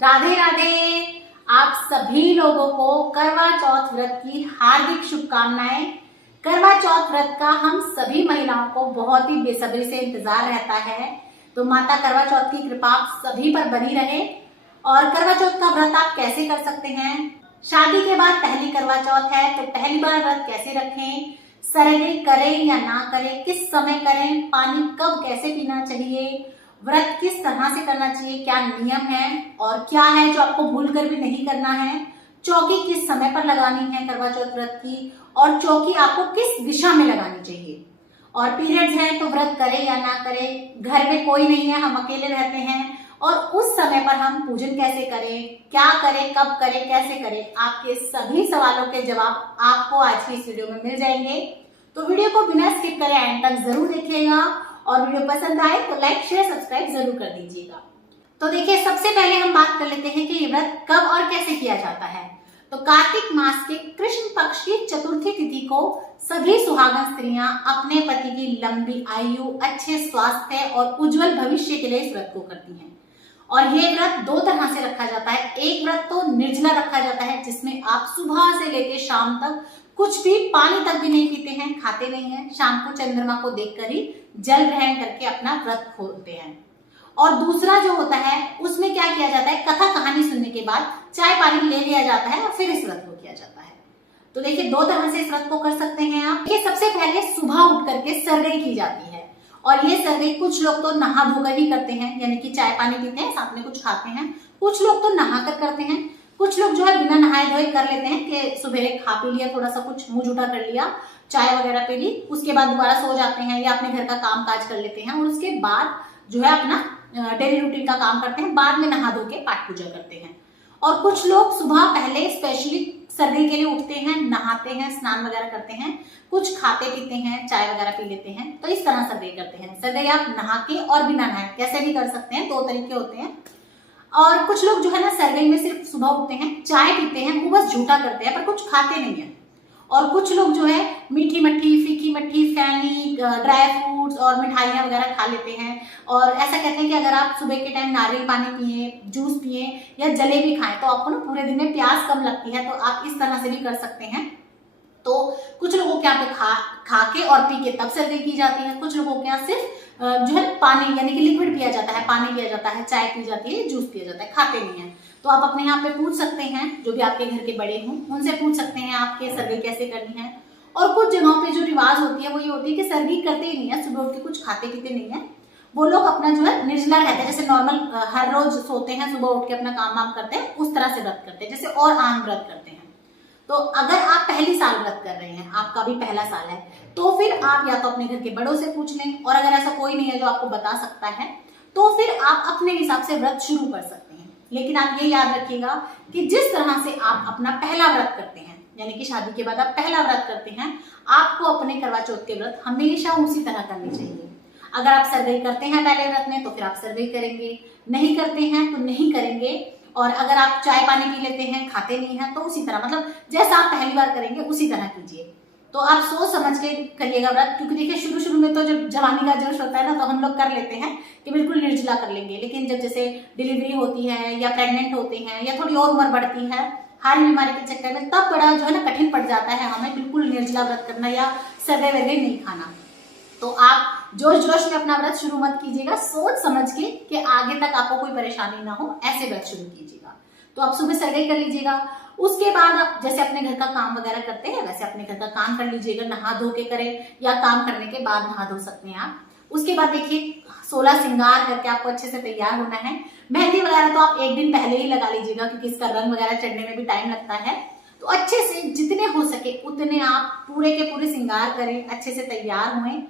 राधे राधे। आप सभी लोगों को करवा चौथ व्रत की हार्दिक शुभकामनाएं। करवा चौथ व्रत का हम सभी महिलाओं को बहुत ही बेसब्री से इंतजार रहता है, तो माता करवा चौथ की कृपा आप सभी पर बनी रहे। और करवा चौथ का व्रत आप कैसे कर सकते हैं? शादी के बाद पहली करवा चौथ है, तो पहली बार व्रत कैसे रखें, सरगे करें या ना करें, किस समय करें, पानी कब कैसे पीना चाहिए, व्रत किस तरह से करना चाहिए, क्या नियम है और क्या है जो आपको भूल कर भी नहीं करना है, चौकी किस समय पर लगानी है करवा चौथ व्रत की, और चौकी आपको किस दिशा में लगानी चाहिए, और पीरियड्स हैं तो व्रत करें या ना करें, घर में कोई नहीं है, हम अकेले रहते हैं और उस समय पर हम पूजन कैसे करें, क्या करें, कब करें, कैसे करें, आपके सभी सवालों के जवाब आपको आज की इस वीडियो में मिल जाएंगे। तो वीडियो को बिना स्किप करे एंड तक जरूर देखिएगा और वीडियो पसंद आए तो लाइक शेयर सब्सक्राइब जरूर कर दीजिएगा। तो देखिए, सबसे पहले हम बात कर लेते हैं कि ये व्रत कब और कैसे किया जाता है। तो कार्तिक मास के कृष्ण पक्ष की चतुर्थी तिथि को सभी सुहागन स्त्रियां अपने पति की लंबी आयु, अच्छे स्वास्थ्य और उज्जवल भविष्य के लिए इस व्रत को करती हैं। और ये व्रत दो तरह से रखा जाता है। एक व्रत तो निर्जला रखा जाता है, जिसमें आप सुबह से लेकर शाम तक कुछ भी पानी तक भी नहीं पीते हैं, खाते नहीं हैं, शाम को चंद्रमा को देखकर ही जल ग्रहण करके अपना व्रत खोलते हैं। और दूसरा जो होता है उसमें क्या किया जाता है, कथा कहानी सुनने के बाद चाय पानी ले लिया जाता है और फिर इस व्रत को किया जाता है। तो देखिए, दो तरह से इस व्रत को कर सकते हैं आप। ये सबसे पहले सुबह उठ करके सरगई की जाती है, और ये सरगई कुछ लोग तो नहा धोकर ही करते हैं, यानी कि चाय पानी पीते हैं, साथ में कुछ खाते हैं। कुछ लोग तो नहा कर करते हैं, कुछ लोग जो है बिना नहाए धोए कर लेते हैं कि सुबह खा पी लिया, थोड़ा सा कुछ मुंह जूठा कर लिया, चाय वगैरह पी ली, उसके बाद दोबारा सो जाते हैं या अपने घर का काम काज कर लेते हैं और उसके बाद जो है अपना डेली रूटीन का काम करते हैं, बाद में नहा धो के पाठ पूजा करते हैं। और कुछ लोग सुबह पहले स्पेशली सरगई के लिए उठते हैं, नहाते हैं, स्नान वगैरह करते हैं, कुछ खाते पीते हैं, चाय वगैरह पी लेते हैं, तो इस तरह सरगई करते हैं। सरगई आप नहा के और बिना नहाए कैसे भी कर सकते हैं, दो तरीके होते हैं। और कुछ लोग जो है ना सरगई में सिर्फ सुबह उठते हैं, चाय पीते हैं, वो बस झूठा करते हैं पर कुछ खाते नहीं है। और कुछ लोग जो है मीठी मट्ठी, फीकी मट्ठी, फैनी, ड्राई फ्रूट्स और मिठाइयाँ वगैरह खा लेते हैं। और ऐसा कहते हैं कि अगर आप सुबह के टाइम नारियल पानी पिए, जूस पिए या जलेबी खाएं तो आपको ना पूरे दिन में प्यास कम लगती है, तो आप इस तरह से भी कर सकते हैं। तो कुछ लोगों के यहाँ पे खा के और पी के तब सरगई की जाती है। कुछ लोगों के यहाँ सिर्फ जो है पानी यानी कि लिक्विड पिया जाता है, पानी पिया जाता है, चाय पी जाती है, जूस पिया जाता है, खाते नहीं है। तो आप अपने यहाँ पे पूछ सकते हैं, जो भी आपके घर के बड़े हों उनसे पूछ सकते हैं आपके सरगई कैसे करनी है। और कुछ जगहों पे जो रिवाज होती है वो ये होती है कि सरगई करते ही नहीं है, सुबह उठ के कुछ खाते पीते नहीं है, वो लोग अपना जो है निर्जला रहते हैं, जैसे नॉर्मल हर रोज सोते हैं, सुबह उठ के अपना काम वाम करते हैं, उस तरह से व्रत करते हैं जैसे और आम व्रत करते हैं। तो अगर आप पहली साल व्रत कर रहे हैं, आपका भी पहला साल है, तो फिर आप या तो अपने घर के बड़ों से पूछ लें, और अगर ऐसा कोई नहीं है जो आपको बता सकता है तो फिर आप अपने हिसाब से व्रत शुरू कर सकते हैं। लेकिन आप ये याद रखिएगा कि जिस तरह से आप अपना पहला व्रत करते हैं, यानी कि शादी के बाद आप पहला व्रत करते हैं, आपको अपने करवा चौथ के व्रत हमेशा उसी तरह करने चाहिए। अगर आप सरगई करते हैं पहले व्रत में तो फिर आप सरगई करेंगे, नहीं करते हैं तो नहीं करेंगे। और अगर आप चाय पानी पी लेते हैं, खाते नहीं हैं, तो उसी तरह, मतलब जैसा आप पहली बार करेंगे उसी तरह कीजिए। तो आप सोच समझ के करिएगा व्रत, क्योंकि देखिए शुरू में तो जब जवानी का जोश होता है ना, तो हम लोग कर लेते हैं कि बिल्कुल निर्जला कर लेंगे। लेकिन जब जैसे डिलीवरी होती है या प्रेग्नेंट होते हैं या थोड़ी और उम्र बढ़ती है, हार्ट बीमारी के चक्कर में, तब बड़ा जो है ना कठिन पड़ जाता है हमें बिल्कुल निर्जला व्रत करना या सरगई वगैरह नहीं खाना। तो आप जोश जोश में अपना व्रत शुरू मत कीजिएगा, सोच समझ के कि आगे तक आपको कोई परेशानी ना हो, ऐसे व्रत शुरू कीजिएगा। तो आप सुबह सरगई कर लीजिएगा, उसके बाद आप जैसे अपने घर का काम वगैरह करते हैं वैसे अपने घर का काम कर लीजिएगा, नहा धो के करें या काम करने के बाद नहा धो सकते हैं आप। उसके बाद देखिए 16 श्रृंगार करके आपको अच्छे से तैयार होना है। मेहंदी वगैरह तो आप एक दिन पहले ही लगा लीजिएगा, क्योंकि इसका रंग वगैरह चढ़ने में भी टाइम लगता है। तो अच्छे से जितने हो सके उतने आप पूरे के पूरे श्रृंगार करें, अच्छे से तैयार हुए।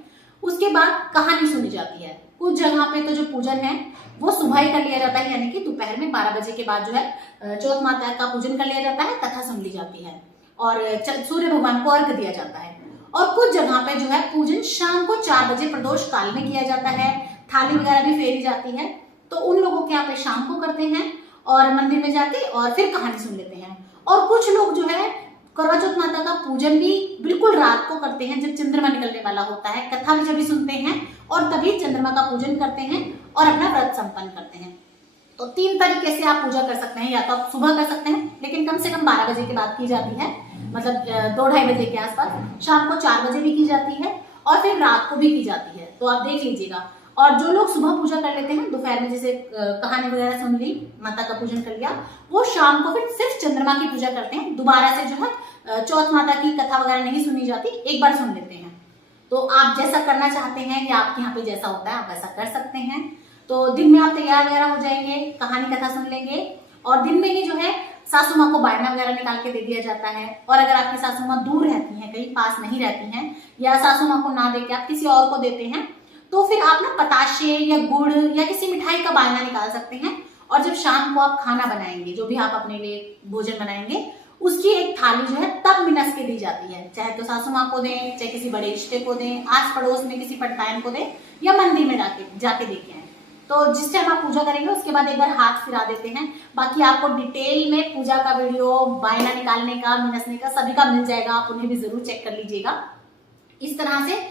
उसके बाद कहानी सुनी जाती है। कुछ जगह पे तो जो पूजन है वो सुबह ही कर लिया जाता है, यानी कि दोपहर में 12 बजे के बाद जो है चौथ माता का पूजन कर लिया जाता है, कथा सुन ली जाती है और सूर्य भगवान को अर्घ्य दिया जाता है। और कुछ जगह पे जो है पूजन शाम को 4 बजे प्रदोष काल में किया जाता है, थाली वगैरह भी फेरी जाती है। तो उन लोगों के यहाँ पे शाम को करते हैं और मंदिर में जाके और फिर कहानी सुन लेते हैं। और कुछ लोग जो है करवा चौथ माता का पूजन भी बिल्कुल रात को करते हैं, जब चंद्रमा निकलने वाला होता है, कथा भी जब भी सुनते हैं और तभी चंद्रमा का पूजन करते हैं और अपना व्रत संपन्न करते हैं। तो 3 तरीके से आप पूजा कर सकते हैं। या तो आप सुबह कर सकते हैं, लेकिन कम से कम 12 बजे के बाद की जाती है, मतलब 2-2:30 बजे के आसपास। शाम को 4 बजे भी की जाती है और फिर रात को भी की जाती है, तो आप देख लीजिएगा। और जो लोग सुबह पूजा कर लेते हैं, दोपहर में जैसे कहानी वगैरह सुन ली, माता का पूजन कर लिया, वो शाम को फिर सिर्फ चंद्रमा की पूजा करते हैं। दोबारा से जो है चौथ माता की कथा वगैरह नहीं सुनी जाती, एक बार सुन लेते हैं। तो आप जैसा करना चाहते हैं या आपके यहाँ पे जैसा होता है आप वैसा कर सकते हैं। तो दिन में आप तैयार वगैरह हो जाएंगे, कहानी कथा सुन लेंगे, और दिन में ही जो है सासू माँ को बायना वगैरह निकाल के दे दिया जाता है। और अगर आपकी सासू माँ दूर रहती हैं, कहीं पास नहीं रहती हैं, या सासू माँ को ना देके आप किसी और को देते हैं, तो फिर आप ना पताशे या गुड़ या किसी मिठाई का बायना निकाल सकते हैं। और जब शाम को आप खाना बनाएंगे, जो भी आप अपने लिए भोजन बनाएंगे, उसकी एक थाली जो है तब मिनस के दी जाती है। चाहे तो सासू माँ को दें, चाहे किसी बड़े रिश्ते को दें, आस पड़ोस में किसी पटतायन को दें, या मंदिर में जाके देके आए। तो जिस टाइम आप पूजा करेंगे उसके बाद एक बार हाथ फिरा देते हैं। बाकी आपको डिटेल में पूजा का वीडियो, बायना निकालने का, मिनसने का, सभी का मिल जाएगा, आप उन्हें भी जरूर चेक कर लीजिएगा। इस तरह से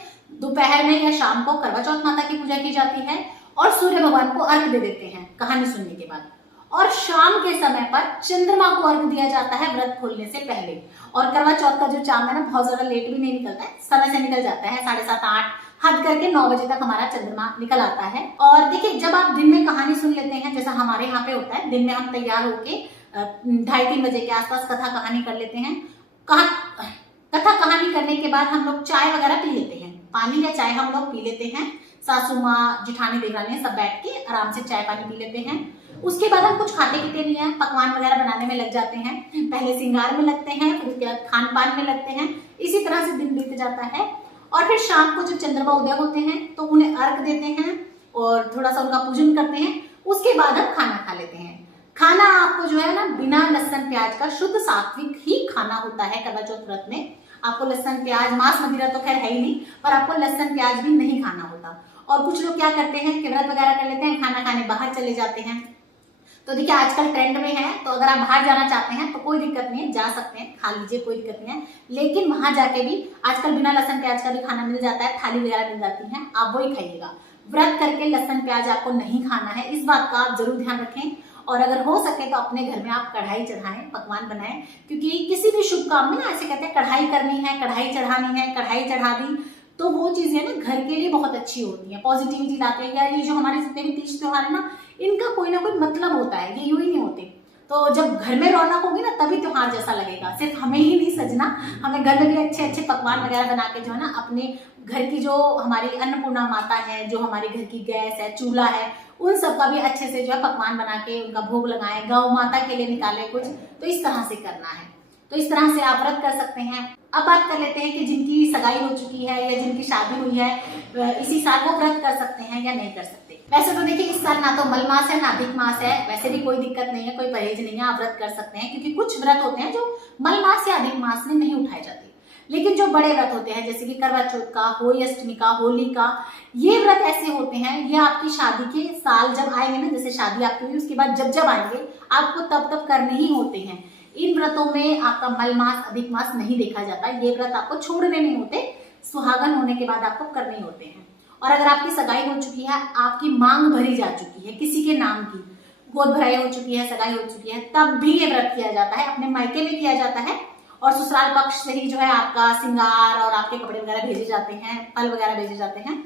दोपहर में या शाम को करवा चौथ माता की पूजा की जाती है और सूर्य भगवान को अर्घ दे देते हैं कहानी सुनने के बाद। और शाम के समय पर चंद्रमा को अर्घ दिया जाता है व्रत खोलने से पहले। और करवा चौथ का जो चांद है ना, बहुत ज्यादा लेट भी नहीं निकलता है, समय से निकल जाता है। 7:30-8 हद करके 9 बजे तक हमारा चंद्रमा निकल आता है। और देखिए, जब आप दिन में कहानी सुन लेते हैं, जैसा हमारे यहाँ पे होता है, दिन में हम तैयार होके 2:30-3 बजे के आसपास कथा कहानी कर लेते हैं। कथा कहानी करने के बाद हम लोग चाय वगैरह पी लेते हैं, पानी या चाय हम लोग पी लेते हैं। सासू माँ, जिठानी, देवरानी सब बैठ के आराम से चाय पानी पी लेते हैं। उसके बाद हम कुछ खाते पीते नहीं है, पकवान वगैरह बनाने में लग जाते हैं। पहले श्रृंगार में लगते हैं, फिर उसके बाद खान पान में लगते हैं। इसी तरह से दिन बीत जाता है। और फिर शाम को जब चंद्रमा उदय होते हैं तो उन्हें अर्घ देते हैं और थोड़ा सा उनका पूजन करते हैं। उसके बाद हम खाना खा लेते हैं। खाना आपको जो है ना, बिना लहसुन प्याज का शुद्ध सात्विक ही खाना होता है करवा चौथ व्रत में। आपको लहसुन प्याज, मांस मदिरा तो खैर है ही नहीं, पर आपको लहसुन प्याज भी नहीं खाना होता। और कुछ लोग क्या करते हैं कि व्रत वगैरह कर लेते हैं, खाना खाने बाहर चले जाते हैं। तो देखिए, आजकल ट्रेंड में है, तो अगर आप बाहर जाना चाहते हैं तो कोई दिक्कत नहीं है, जा सकते हैं, खा लीजिए, कोई दिक्कत नहीं है। लेकिन वहां जाके भी आजकल बिना लहसुन प्याज का भी खाना मिल जाता है, थाली वगैरह मिल जाती है, आप वही खाइएगा। व्रत करके लहसुन प्याज आपको नहीं खाना है, इस बात का आप जरूर ध्यान रखें। और अगर हो सके तो अपने घर में आप कढ़ाई चढ़ाएं, पकवान बनाएं, क्योंकि किसी भी शुभ काम में ना ऐसे कहते हैं कढ़ाई करनी है, कढ़ाई चढ़ानी है, कढ़ाई चढ़ा दी, तो वो चीजें ना घर के लिए बहुत अच्छी होती है, पॉजिटिविटी लाते हैं। या ये जो हमारे जितने भी तीज त्योहार है ना, इनका कोई ना कोई मतलब होता है, ये यूं ही नहीं होते। तो जब घर में रौनक होगी ना, तभी त्योहार जैसा लगेगा। सिर्फ हमें ही नहीं सजना, हमें घर में भी अच्छे अच्छे पकवान वगैरह बना के जो है ना, अपने घर की जो हमारी अन्नपूर्णा माता है, जो हमारे घर की गैस है, चूल्हा है, उन सब का भी अच्छे से जो है पकवान बना के उनका भोग लगाएं, गौ माता के लिए निकाले कुछ, तो इस तरह से करना है। तो इस तरह से आप व्रत कर सकते हैं। अब बात कर लेते हैं कि जिनकी सगाई हो चुकी है या जिनकी शादी हुई है, इसी साल वो व्रत कर सकते हैं या नहीं कर सकते। वैसे तो देखिए, इस साल ना तो मल मास है ना अधिक मास है, वैसे भी कोई दिक्कत नहीं है, कोई परहेज नहीं है, आप व्रत कर सकते हैं। क्योंकि कुछ व्रत होते हैं जो मल मास या अधिक मास में नहीं उठाए जाते। लेकिन जो बड़े व्रत होते हैं, जैसे कि करवा चौथ का, होली अष्टमी का, होली का, ये व्रत ऐसे होते हैं, ये आपकी शादी के साल जब आएंगे ना, जैसे शादी आपकी हुई उसके बाद जब आएंगे, आपको तब करने ही होते हैं। इन व्रतों में आपका मल मास, अधिक मास नहीं देखा जाता। ये व्रत आपको छोड़ने नहीं होते, सुहागन होने के बाद आपको करने होते हैं। और अगर आपकी सगाई हो चुकी है, आपकी मांग भरी जा चुकी है किसी के नाम की, गोद भराई हो चुकी है, सगाई हो चुकी है, तब भी ये व्रत किया जाता है। अपने मायके में किया जाता है और ससुराल पक्ष से ही जो है आपका श्रृंगार और आपके कपड़े वगैरह भेजे जाते हैं, फल वगैरह भेजे जाते हैं,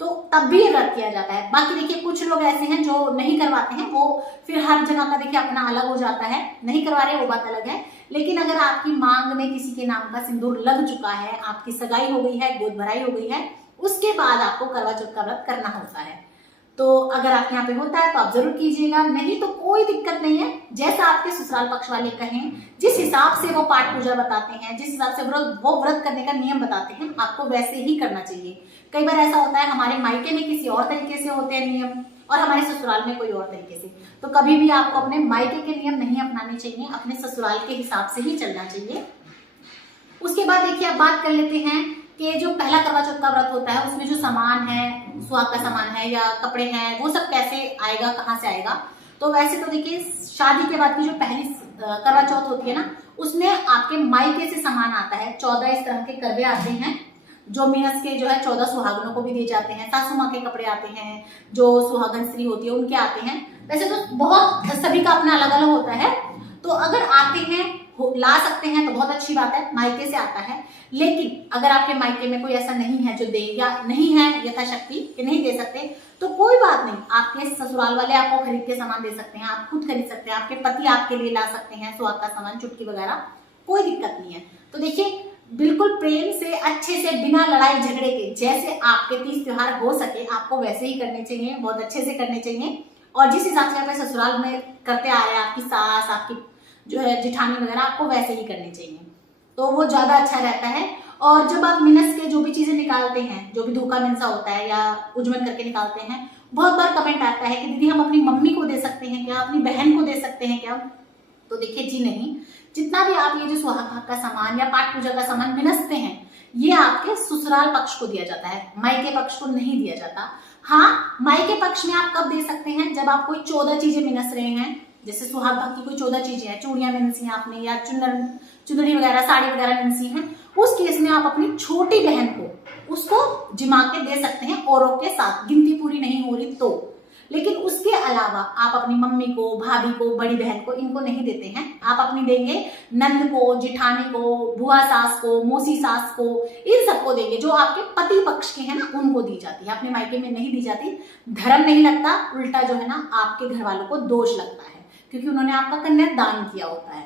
तो तब भी ये व्रत किया जाता है। बाकी देखिए, कुछ लोग ऐसे हैं जो नहीं करवाते हैं, वो फिर हर जगह का देखिए अपना अलग हो जाता है, नहीं करवा रहे वो बात अलग है। लेकिन अगर आपकी मांग में किसी के नाम का सिंदूर लग चुका है, आपकी सगाई हो गई है, गोद भराई हो गई है, उसके बाद आपको करवा चौथ का व्रत करना होता है। तो अगर आपके यहाँ पे होता है तो आप जरूर कीजिएगा, नहीं तो कोई दिक्कत नहीं है। जैसा आपके ससुराल पक्ष वाले कहें, जिस हिसाब से वो पाठ पूजा बताते हैं, जिस हिसाब से वो व्रत करने का नियम बताते हैं, आपको वैसे ही करना चाहिए। कई बार ऐसा होता है हमारे मायके में किसी और तरीके से होते हैं नियम और हमारे ससुराल में कोई और तरीके से, तो कभी भी आपको अपने मायके के नियम नहीं अपनाने चाहिए, अपने ससुराल के हिसाब से ही चलना चाहिए। उसके बाद देखिए, अब बात कर लेते हैं कि जो पहला करवा चौथ का व्रत होता है, उसमें जो सामान है, सुहाग का सामान है या कपड़े हैं, वो सब कैसे आएगा, कहाँ से आएगा। तो वैसे तो देखिए, शादी के बाद की जो पहली करवा चौथ होती है ना, उसमें आपके मायके से सामान आता है। 14 इस तरह के करवे आते हैं, जो मीनस के जो है 14 सुहागनों को भी दिए जाते हैं। सासू माँ के कपड़े आते हैं, जो सुहागन स्त्री होती है उनके आते हैं। वैसे तो बहुत सभी का अपना अलग अलग होता है, तो अगर आते हैं ला सकते हैं तो बहुत अच्छी बात है, मायके से आता है। लेकिन अगर आपके मायके में कोई ऐसा नहीं है जो दे, या नहीं है यथाशक्ति कि नहीं दे सकते, तो कोई बात नहीं, आपके ससुराल वाले आपको खरीद के सामान दे सकते हैं, आप खुद खरीद सकते हैं, आपके पति आपके लिए ला सकते हैं सुहाग का सामान, चुटकी वगैरह, कोई दिक्कत नहीं है। तो देखिए बिल्कुल प्रेम से, अच्छे से, बिना लड़ाई झगड़े के, जैसे आपके तीज त्योहार हो सके आपको वैसे ही करने चाहिए, बहुत अच्छे से करने चाहिए। और जिस हिसाब से आप ससुराल में करते आ रहे हैं, आपकी सास, आपकी जो है जिठानी वगैरह, आपको वैसे ही करने चाहिए, तो वो ज्यादा अच्छा रहता है। और जब आप मिनस के जो भी चीजें निकालते हैं, जो भी धोखा मिनसा होता है या उजमन करके निकालते हैं, बहुत बार कमेंट आता है कि दीदी हम अपनी मम्मी को दे सकते हैं क्या, अपनी बहन को दे सकते हैं क्या? तो देखिए जी नहीं, जितना भी आप ये जो सुहाग भाग का सामान या पाठ पूजा का सामान मिनसते हैं, ये आपके ससुराल पक्ष को दिया जाता है, मायके पक्ष को नहीं दिया जाता। हाँ, मायके पक्ष में आप कब दे सकते हैं, जब आप कोई 14 चीजें मिनस रहे हैं, जैसे सुहाग भाग की कोई 14 चीजें हैं, चूड़ियां मिनसी हैं आपने, या चुनरी वगैरह, साड़ी वगैरह मिनसी हैं, उस केस में आप अपनी छोटी बहन को उसको जिमा के दे सकते हैं, औरों के साथ, गिनती पूरी नहीं हो रही तो। लेकिन उसके अलावा आप अपनी मम्मी को, भाभी को, बड़ी बहन को, इनको नहीं देते हैं। आप अपनी देंगे नंद को, जिठानी को, बुआ सास को, मौसी सास को, इन सबको देंगे, जो आपके पति पक्ष के हैं ना, उनको दी जाती है, अपने मायके में नहीं दी जाती। धर्म नहीं लगता, उल्टा जो है ना आपके घर वालों को दोष लगता है, क्योंकि उन्होंने आपका कन्यादान किया होता है।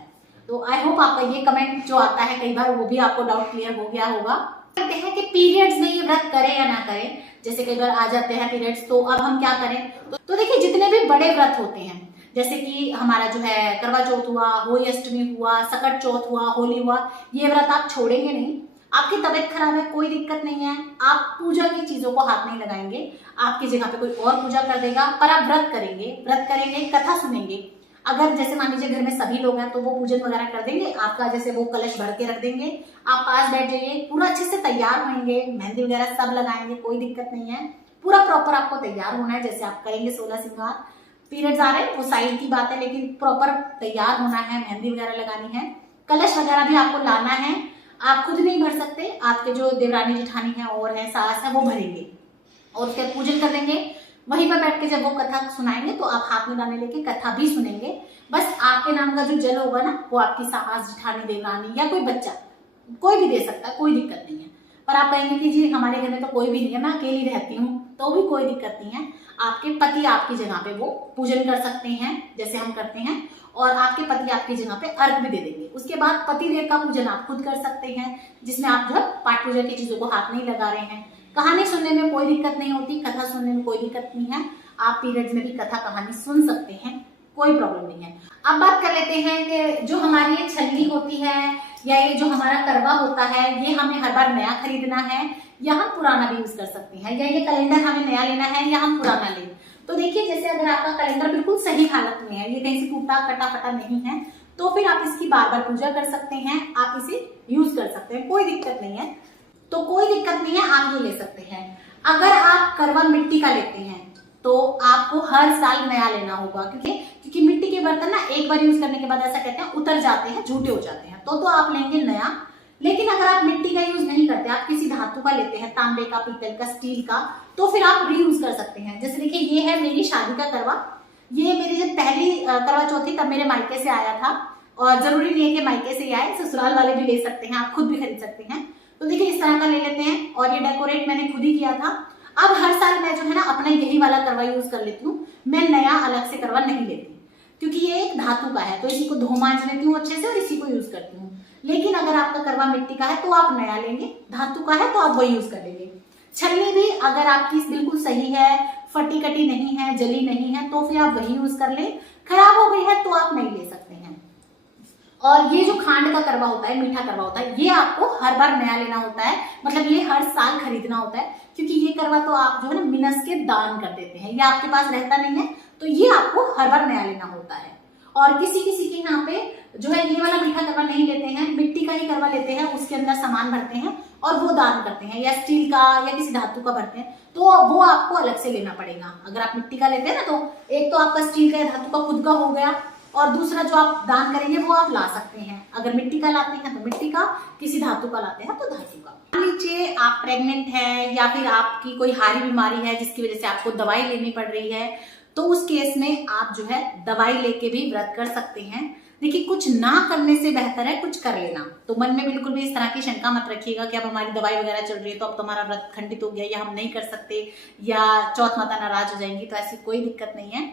तो आई होप आपका ये कमेंट जो आता है कई बार, वो भी आपको डाउट क्लियर हो गया होगा। कहते हैं कि पीरियड्स में ये व्रत करें या ना करें, जैसे कई बार आ जाते हैं पीरियड्स, तो अब हम क्या करें? तो देखिए जितने भी बड़े व्रत होते हैं, जैसे कि हमारा जो है करवा चौथ हुआ, होली अष्टमी हुआ, सकट चौथ हुआ, होली हुआ, ये व्रत आप छोड़ेंगे नहीं। आपकी तबीयत खराब है, कोई दिक्कत नहीं है, आप पूजा की चीजों को हाथ नहीं लगाएंगे, आपकी जगह पे कोई और पूजा कर देगा, पर आप व्रत करेंगे, कथा सुनेंगे। अगर जैसे मान लीजिए घर में सभी लोग हैं तो वो पूजन वगैरह कर देंगे, आपका जैसे वो कलश भर के रख देंगे, आप पास बैठ जाइए, पूरा अच्छे से तैयार होंगे, मेहंदी वगैरह सब लगाएंगे, कोई दिक्कत नहीं है, पूरा प्रॉपर आपको तैयार होना है, जैसे आप करेंगे 16 श्रृंगार। पीरियड्स आ रहे हैं वो साइड की बात है, लेकिन प्रॉपर तैयार होना है, मेहंदी वगैरह लगानी है, कलश वगैरह भी आपको लाना है। आप खुद नहीं भर सकते, आपके जो देवरानी जेठानी है और है, सास है, वो भरेंगे और उसके पूजन कर देंगे। वहीं पर बैठ के जब वो कथा सुनाएंगे तो आप हाथ में गाने लेके कथा भी सुनेंगे। बस आपके नाम का जो जल होगा ना, वो आपकी सास, जेठानी, देवरानी या कोई बच्चा, कोई भी दे सकता है, कोई दिक्कत नहीं है। पर आप कहेंगे कि जी हमारे घर में तो कोई भी नहीं है, मैं अकेली रहती हूँ, तो भी कोई दिक्कत नहीं है। आपके पति आपकी जगह पे वो पूजन कर सकते हैं, जैसे हम करते हैं, और आपके पति आपकी जगह पे अर्घ भी दे देंगे। उसके बाद पति देव का पूजन आप खुद कर सकते हैं, जिसमें आप जो है पाठ पूजा की चीजों को हाथ नहीं लगा रहे हैं। कहानी सुनने में कोई दिक्कत नहीं होती, कथा सुनने में कोई दिक्कत नहीं है, आप पीरियड्स में भी कथा कहानी सुन सकते हैं, कोई प्रॉब्लम नहीं है। अब बात कर लेते हैं कि जो हमारी ये छल्ली होती है या ये जो हमारा करवा होता है, ये हमें हर बार नया खरीदना है या हम पुराना भी यूज कर सकते हैं, या ये कैलेंडर हमें नया लेना है या हम पुराना लें। तो देखिए जैसे अगर आपका कैलेंडर बिल्कुल सही हालत में है, ये कहीं से टूटा कटा फटा नहीं है, तो फिर आप इसकी बार बार पूजा कर सकते हैं, आप इसे यूज कर सकते हैं, कोई दिक्कत नहीं है। तो कोई दिक्कत नहीं है, आप ये ले सकते हैं। अगर आप करवा मिट्टी का लेते हैं तो आपको हर साल नया लेना होगा, क्योंकि मिट्टी के बर्तन ना एक बार यूज करने के बाद ऐसा कहते हैं उतर जाते हैं, झूठे हो जाते हैं, तो आप लेंगे नया। लेकिन अगर आप मिट्टी का यूज नहीं करते, आप किसी धातु का लेते हैं, तांबे का, पीतल का, स्टील का, तो फिर आप रीयूज कर सकते हैं। जैसे देखिए ये है मेरी शादी का करवा, ये मेरी जब पहली करवा चौथ थी तब मेरे मायके से आया था, और जरूरी नहीं है कि मायके से ही आए, ससुराल वाले भी ले सकते हैं, आप खुद भी खरीद सकते हैं। तो देखिए इस तरह का ले लेते हैं, और ये डेकोरेट मैंने खुद ही किया था। अब हर साल मैं जो है ना अपना यही वाला करवा यूज कर लेती हूँ, मैं नया अलग से करवा नहीं लेती, क्योंकि ये एक धातु का है, तो इसी को धो मांज लेती हूँ अच्छे से और इसी को यूज करती हूँ। लेकिन अगर आपका करवा मिट्टी का है तो आप नया लेंगे, धातु का है तो आप वही यूज कर लेंगे। छलनी भी अगर आपकी बिल्कुल सही है, फटी कटी नहीं है, जली नहीं है, तो फिर आप वही यूज कर ले। खराब हो गई है तो आप नहीं ले सकते हैं। और ये जो खांड का करवा होता है, मीठा करवा होता है, ये आपको हर बार नया लेना होता है, मतलब ये हर साल खरीदना होता है, क्योंकि ये करवा तो आप जो है ना मिनस के दान कर देते हैं, ये आपके पास रहता नहीं है, तो ये आपको हर बार नया लेना होता है। और किसी किसी के यहाँ पे जो है ये वाला मीठा करवा नहीं लेते हैं, मिट्टी का ही करवा लेते हैं, उसके अंदर सामान भरते हैं और वो दान करते हैं, या स्टील का या किसी धातु का भरते हैं, तो वो आपको अलग से लेना पड़ेगा। अगर आप मिट्टी का लेते हैं ना, तो एक तो आपका स्टील का या धातु का खुद का हो गया, और दूसरा जो आप दान करेंगे वो आप ला सकते हैं। अगर मिट्टी का लाते हैं तो मिट्टी का, किसी धातु का लाते हैं तो धातु का। नीचे आप प्रेग्नेंट है या फिर आपकी कोई हारी बीमारी है जिसकी वजह से आपको दवाई लेनी पड़ रही है, तो उस केस में आप जो है दवाई लेके भी व्रत कर सकते हैं। देखिए, कुछ ना करने से बेहतर है कुछ कर लेना। तो मन में बिल्कुल भी इस तरह की शंका मत रखिएगा कि अब हमारी दवाई वगैरह चल रही है तो अब तुम्हारा व्रत खंडित हो गया या हम नहीं कर सकते या चौथ माता नाराज हो जाएंगी। तो ऐसी कोई दिक्कत नहीं है।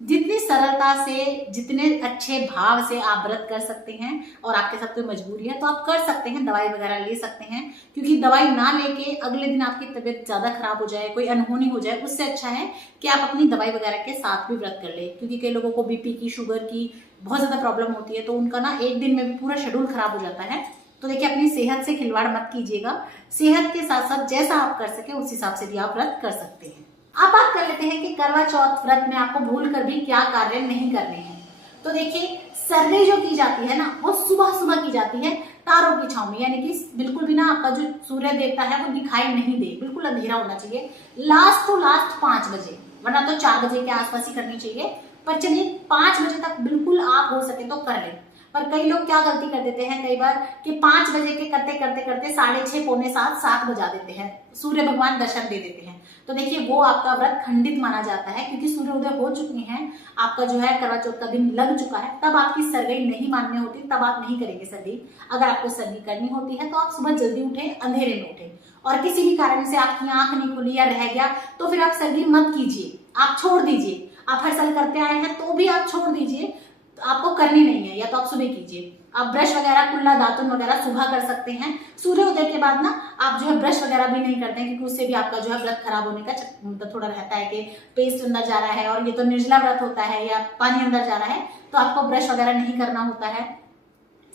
जितनी सरलता से, जितने अच्छे भाव से आप व्रत कर सकते हैं और आपके साथ कोई मजबूरी है तो आप कर सकते हैं, दवाई वगैरह ले सकते हैं। क्योंकि दवाई ना लेके अगले दिन आपकी तबीयत ज्यादा खराब हो जाए, कोई अनहोनी हो जाए, उससे अच्छा है कि आप अपनी दवाई वगैरह के साथ भी व्रत कर ले। क्योंकि कई लोगों को बीपी की, शुगर की बहुत ज्यादा प्रॉब्लम होती है तो उनका ना एक दिन में भी पूरा शेड्यूल खराब हो जाता है। तो देखिए, अपनी सेहत से खिलवाड़ मत कीजिएगा। सेहत के साथ साथ जैसा आप कर सके उस हिसाब से भी आप व्रत कर सकते हैं। अब बात कर लेते हैं कि करवा चौथ व्रत में आपको भूल कर भी क्या कार्य नहीं करने हैं। तो देखिए, सरगई जो की जाती है ना वो सुबह सुबह की जाती है तारों की छांव में, यानी कि बिल्कुल भी ना आपका जो सूर्य देवता है वो दिखाई नहीं दे, बिल्कुल अंधेरा होना चाहिए। लास्ट टू लास्ट 5 बजे, वरना तो 4 बजे के आसपास ही करनी चाहिए। पर चलिए 5 बजे तक बिल्कुल आप हो सके तो कर लें। पर कई लोग क्या गलती कर देते हैं कई बार कि 5 बजे के करते करते करते 6:30, पौने 7, 7 बजा देते हैं, सूर्य भगवान दर्शन दे देते हैं। तो देखिए, वो आपका व्रत खंडित माना जाता है क्योंकि सूर्योदय हो चुके हैं, आपका जो है करवा चौथ का दिन लग चुका है। तब आपकी सरगई नहीं माननी होती, तब आप नहीं करेंगे सरगई। अगर आपको सरगई करनी होती है तो आप सुबह जल्दी उठे, अंधेरे में उठे। और किसी भी कारण से आपकी आंख नहीं खुली या रह गया तो फिर आप सरगई मत कीजिए, आप छोड़ दीजिए। आप हर साल करते आए हैं तो भी आप छोड़ दीजिए, आपको करनी नहीं है, या तो आप सुबह कीजिए। आप ब्रश वगैरह, कुल्ला, दातुन वगैरह सुबह कर सकते हैं। सूर्योदय के बाद ना आप जो है ब्रश वगैरह भी नहीं करते हैं क्योंकि उससे भी आपका जो है व्रत खराब होने का मतलब थोड़ा रहता है कि पेस्ट अंदर जा रहा है और ये तो निर्जला व्रत होता है या पानी अंदर जा रहा है, तो आपको ब्रश वगैरह नहीं करना होता है।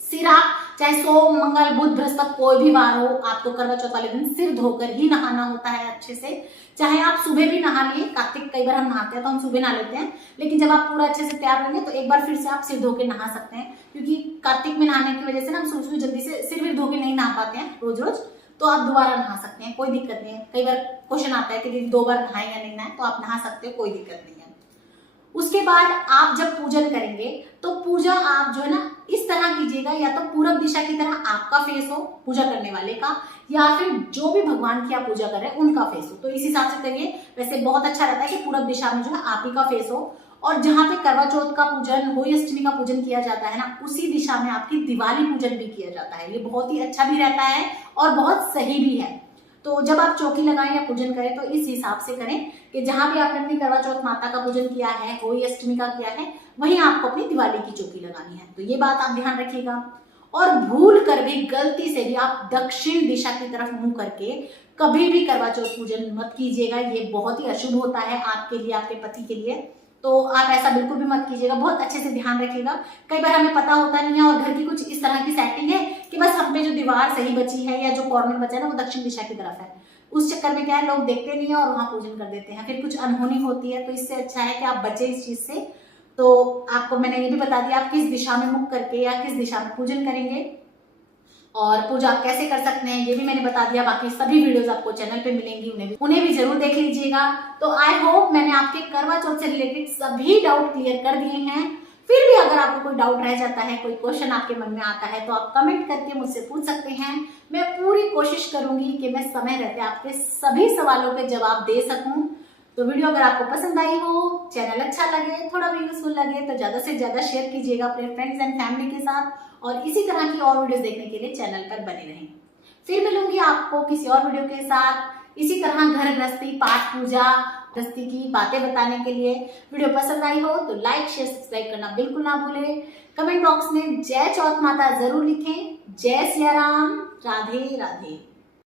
सिर आप चाहे सोम, मंगल, बुध, बृहस्पति कोई भी वार हो, आपको करवा चौथ वाले दिन सिर धोकर ही नहाना होता है अच्छे से। चाहे आप सुबह भी नहा लिए, कार्तिक कई बार हम नहाते हैं तो हम सुबह नहा लेते हैं, लेकिन जब आप पूरा अच्छे से तैयार होंगे तो एक बार फिर से आप सिर धो के नहा सकते हैं। क्योंकि कार्तिक में नहाने की वजह से ना हम सुबह जल्दी से सिर धो के नहीं नहा पाते हैं रोज रोज, तो आप दोबारा नहा सकते हैं, कोई दिक्कत नहीं है। कई बार क्वेश्चन आता है कि दीदी 2 बार नहाए या नहीं नहाए, तो आप नहा सकते हो, कोई दिक्कत नहीं है। उसके बाद आप जब पूजन करेंगे तो पूजा आप जो है ना इस तरह कीजिएगा, या तो पूरब दिशा की तरह आपका फेस हो पूजा करने वाले का, या फिर जो भी भगवान की आप पूजा कर रहे हैं उनका फेस हो, तो इस हिसाब से करिए। वैसे बहुत अच्छा रहता है कि पूरब दिशा में जो है आप ही का फेस हो। और जहां पे करवा चौथ का पूजन, होली अष्टमी का पूजन किया जाता है ना, उसी दिशा में आपकी दिवाली पूजन भी किया जाता है। ये बहुत ही अच्छा भी रहता है और बहुत सही भी है। तो जब आप चौकी लगाएं या पूजन करें तो इस हिसाब से करें कि जहां भी आपने अपनी करवा चौथ माता का पूजन किया है, होली अष्टमी का किया है, वहीं आपको अपनी दिवाली की चौकी लगानी है। तो ये बात आप ध्यान रखिएगा। और भूल कर भी, गलती से भी आप दक्षिण दिशा की तरफ मुंह करके कभी भी करवा चौथ पूजन मत कीजिएगा। ये बहुत ही अशुभ होता है आपके लिए, आपके पति के लिए। तो आप ऐसा बिल्कुल भी मत कीजिएगा, बहुत अच्छे से ध्यान रखिएगा। कई बार हमें पता होता नहीं है और घर की कुछ इस तरह की सेटिंग है कि बस हम पे जो दीवार सही बची है या जो कॉर्नर बचा है ना वो दक्षिण दिशा की तरफ है, उस चक्कर में क्या है लोग देखते नहीं है और वहां पूजन कर देते हैं, फिर कुछ अनहोनी होती है। तो इससे अच्छा है कि आप बचे इस चीज से। तो आपको मैंने ये भी बता दिया आप किस दिशा में मुख करके या किस दिशा में पूजन करेंगे और पूजा आप कैसे कर सकते हैं ये भी मैंने बता दिया। बाकी सभी वीडियोस आपको चैनल पे मिलेंगी, उन्हें भी जरूर देख लीजिएगा। तो आई होप मैंने आपके करवा चौथ से रिलेटेड सभी डाउट क्लियर कर दिए हैं। फिर भी अगर आपको कोई डाउट रह जाता है, कोई क्वेश्चन आपके मन में आता है, तो आप कमेंट करके मुझसे पूछ सकते हैं। मैं पूरी कोशिश करूंगी कि मैं समय रहते आपके सभी सवालों के जवाब दे सकूं। तो वीडियो अगर आपको पसंद आई हो, चैनल अच्छा लगे, थोड़ा भी यूजफुल लगे, तो ज्यादा से ज्यादा शेयर कीजिएगा अपने फ्रेंड्स एंड फैमिली के साथ। और इसी तरह की और वीडियोस देखने के लिए चैनल पर बने रहें। फिर मिलूंगी आपको किसी और वीडियो के साथ इसी तरह घर गृहस्थी, पाठ पूजा, गृहस्थी की बातें बताने के लिए। वीडियो पसंद आई हो तो लाइक, शेयर, सब्सक्राइब करना बिल्कुल ना भूलें। कमेंट बॉक्स में जय चौथ माता जरूर लिखें। जय सिया राम, राधे राधे।